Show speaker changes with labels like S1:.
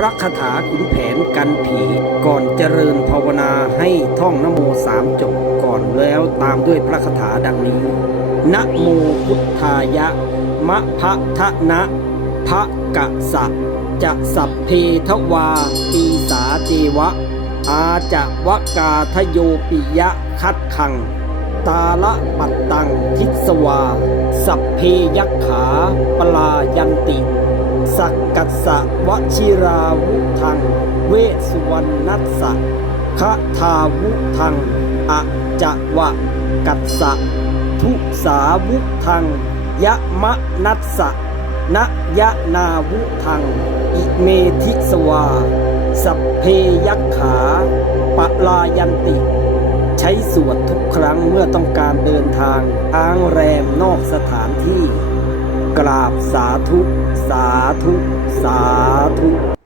S1: พระคาถาขุนแผนกันผีก่อนเจริญภาวนาให้ท่องนโมสามจบก่อนแล้วตามด้วยพระคาถาดังนี้ นะโมพุทธายะ มะพะทะนะพะกะสะจะสัพเพทวาปีสาเจวะ อาจะวกาทโยปิยะคัดขัง ตาละปัตตังทิสวา สัพเพยักขาปลา สักกัสสะวชิราวุทัง เวสุวรรณัสสะคะทาวุทังอะจะวะกัสสะทุสาวุทัง ยะมะนัสสะนะยะนาวุทัง อิเมทิสวา สัพเพยักขาปะลายันติ ใช้สวดทุกครั้งเมื่อต้องการเดินทางอ้างแรมนอกสถานที่ กราบสาธุ สาธุ สาธุ